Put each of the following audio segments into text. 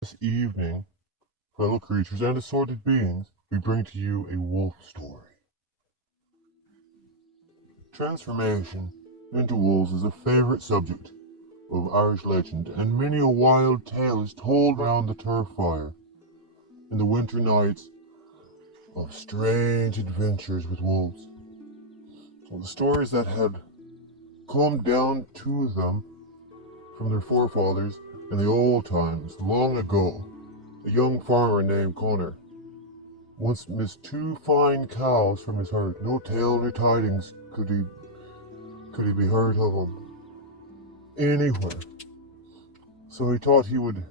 This evening, fellow creatures and assorted beings, we bring to you a wolf story. Transformation into wolves is a favorite subject of Irish legend, and many a wild tale is told around the turf fire in the winter nights of strange adventures with wolves. The stories that had come down to them from their forefathers in the old times, long ago. A young farmer named Connor once missed two fine cows from his herd. No tale nor tidings could he be heard of them anywhere. So he thought he would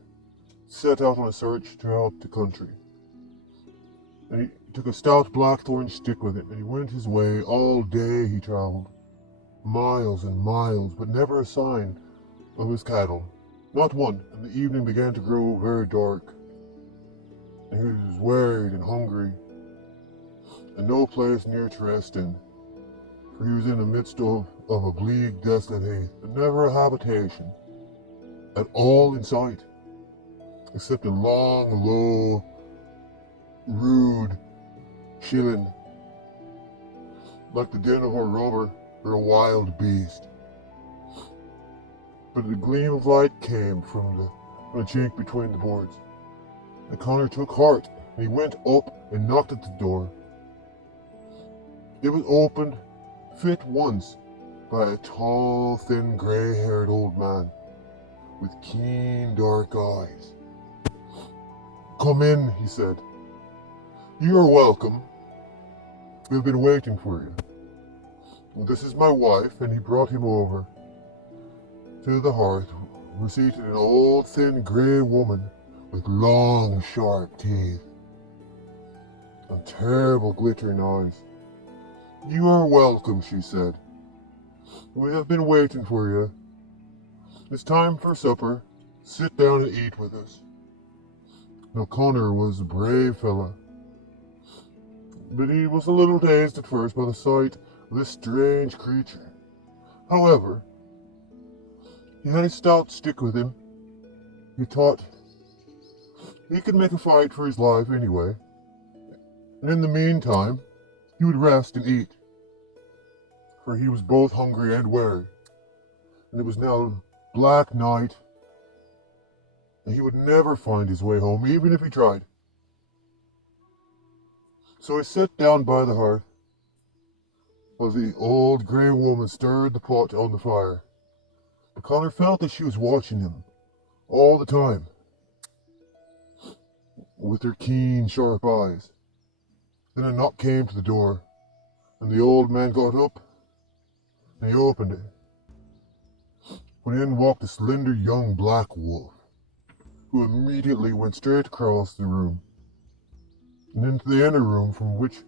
set out on a search throughout the country. And he took a stout blackthorn stick with him, and he went his way. All day he traveled, miles and miles, but never a sign of his cattle. Not one, and the evening began to grow very dark. And he was wearied and hungry, and no place near to rest in, for he was in the midst of a bleak, desolate heath, and never a habitation at all in sight, except a long, low, rude shilling, like the den of a robber or a wild beast. But a gleam of light came from the chink between the boards, and Connor took heart, and he went up and knocked at the door. It was opened, fit once, by a tall, thin, grey-haired old man with keen, dark eyes. "Come in," he said. "You are welcome. We've been waiting for you. This is my wife," and he brought him over to the hearth, where seated an old, thin, grey woman with long, sharp teeth and terrible, glittering eyes. "You are welcome," she said. "We have been waiting for you. It's time for supper. Sit down and eat with us." Now Connor was a brave fellow, but he was a little dazed at first by the sight of this strange creature. However, he had a stout stick with him. He thought he could make a fight for his life anyway, and in the meantime he would rest and eat, for he was both hungry and weary, and it was now black night, and he would never find his way home, even if he tried. So he sat down by the hearth, while the old grey woman stirred the pot on the fire. But Connor felt that she was watching him all the time, with her keen, sharp eyes. Then a knock came to the door, and the old man got up, and he opened it. When in walked a slender young black wolf, who immediately went straight across the room, and into the inner room, from which,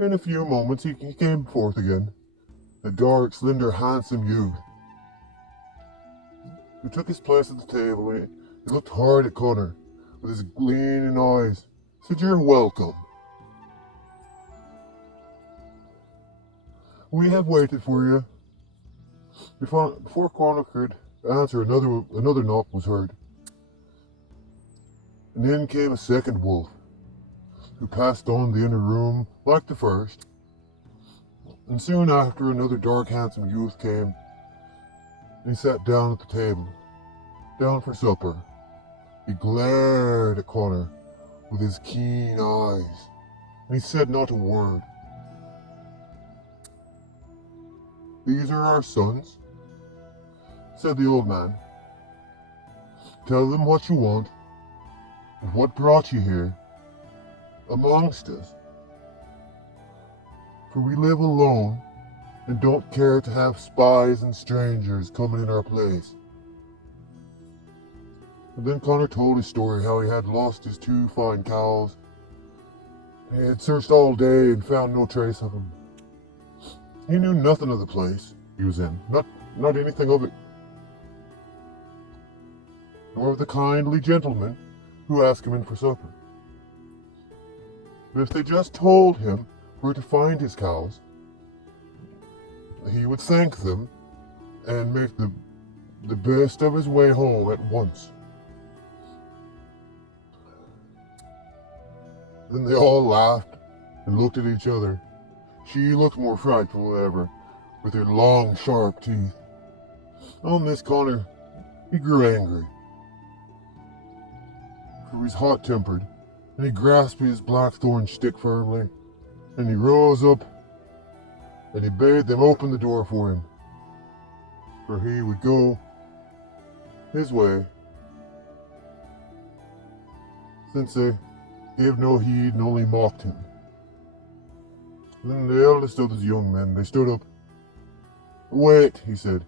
in a few moments, he came forth again, a dark, slender, handsome youth, who took his place at the table. And he looked hard at Connor with his gleaming eyes. He said, "You're welcome. We have waited for you." Before Connor could answer, another knock was heard, and then came a second wolf, who passed on the inner room like the first. And soon after, another dark, handsome youth came, and he sat down at the table, down for supper. He glared at Connor with his keen eyes, and he said not a word. "These are our sons," said the old man. "Tell them what you want, and what brought you here amongst us. For we live alone, and don't care to have spies and strangers coming in our place." And then Connor told his story, how he had lost his two fine cows. He had searched all day and found no trace of them. He knew nothing of the place he was in, not anything of it, nor of the kindly gentleman who asked him in for supper. But if they just told him where to find his cows, he would thank them and make the best of his way home at once. Then they all laughed and looked at each other. She looked more frightful than ever, with her long, sharp teeth. On this, Connor, he grew angry, for he was hot-tempered, and he grasped his blackthorn stick firmly, and he rose up, and he bade them open the door for him, for he would go his way, since they gave no heed and only mocked him. Then the eldest of those young men, they stood up. "Wait," he said.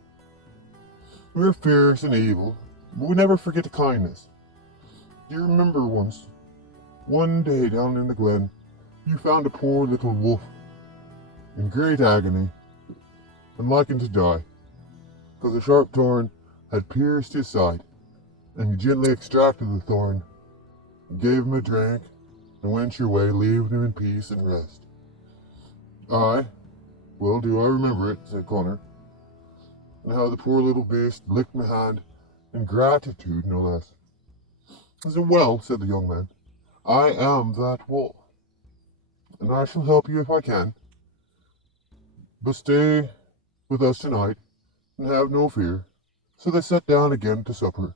"We're fierce and evil, but we never forget the kindness. Do you remember one day down in the glen, you found a poor little wolf in great agony and liking to die, because a sharp thorn had pierced his side, and you gently extracted the thorn, gave him a drink, and went your way, leaving him in peace and rest?" "Aye, well do I remember it," said Connor, "and how the poor little beast licked my hand in gratitude, no less." "I said, well," said the young man, "I am that wolf, and I shall help you if I can. But stay with us tonight, and have no fear." So they sat down again to supper,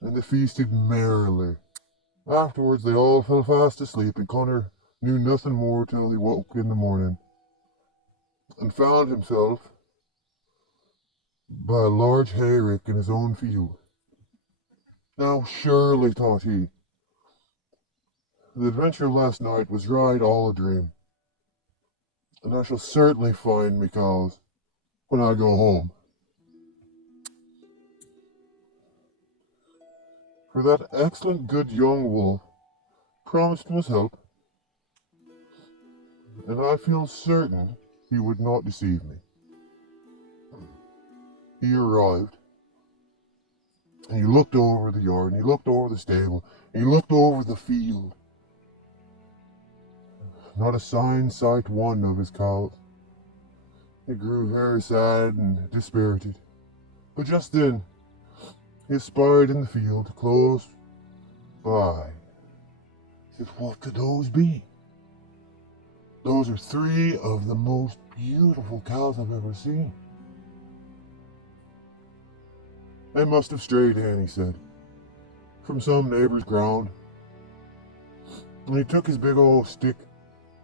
and they feasted merrily. Afterwards they all fell fast asleep, and Connor knew nothing more till he woke in the morning, and found himself by a large hayrick in his own field. Now surely, thought he, the adventure of last night was right all a dream, and I shall certainly find me cows when I go home. For that excellent good young wolf promised him his help, and I feel certain he would not deceive me. He arrived, and he looked over the yard, and he looked over the stable, and he looked over the field. Not a sign sight one of his cows. He grew very sad and dispirited. But just then he espied in the field close by. He said, "What could those be? Those are three of the most beautiful cows I've ever seen. They must have strayed in," he said, "from some neighbor's ground." And he took his big old stick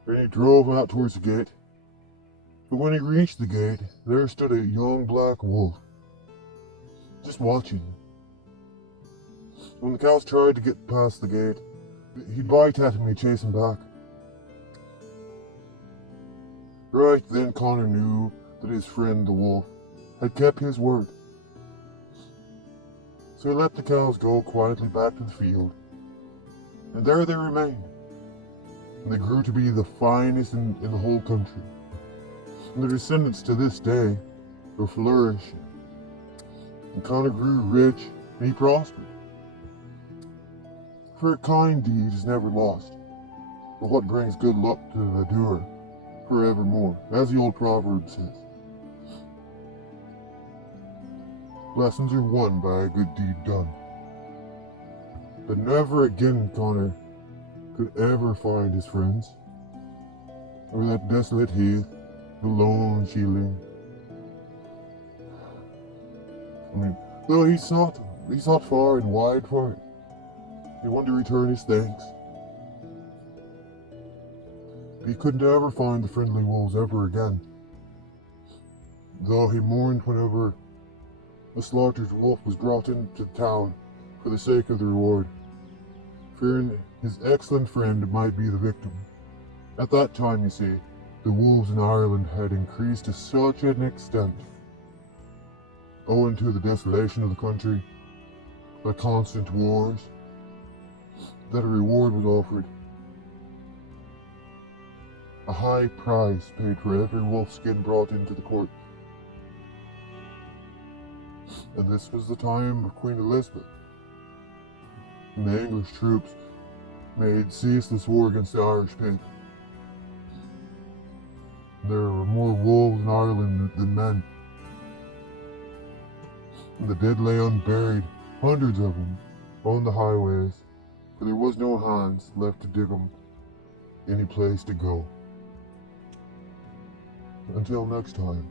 and he drove out towards the gate. But when he reached the gate, there stood a young black wolf, just watching. When the cows tried to get past the gate, he'd bite at him and he'd chase him back. Right then Connor knew that his friend the wolf had kept his word. So he let the cows go quietly back to the field, and there they remained. And they grew to be the finest in the whole country. And their descendants to this day were flourishing. And Connor grew rich and he prospered. For a kind deed is never lost, but what brings good luck to the doer forevermore, as the old proverb says. Lessons are won by a good deed done. But never again Connor could ever find his friends, or that desolate heath, the lone shieling. Though he sought far and wide for it, he wanted to return his thanks. But he couldn't ever find the friendly wolves ever again, though he mourned whenever a slaughtered wolf was brought into town for the sake of the reward, fearing his excellent friend might be the victim. At that time, you see, the wolves in Ireland had increased to such an extent, owing to the desolation of the country, the constant wars, that a reward was offered. A high price paid for every wolf skin brought into the court. And this was the time of Queen Elizabeth, and the English troops made ceaseless war against the Irish Pig. There were more wolves in Ireland than men, and the dead lay unburied, hundreds of them, on the highways, for there was no hands left to dig him any place to go. Until next time.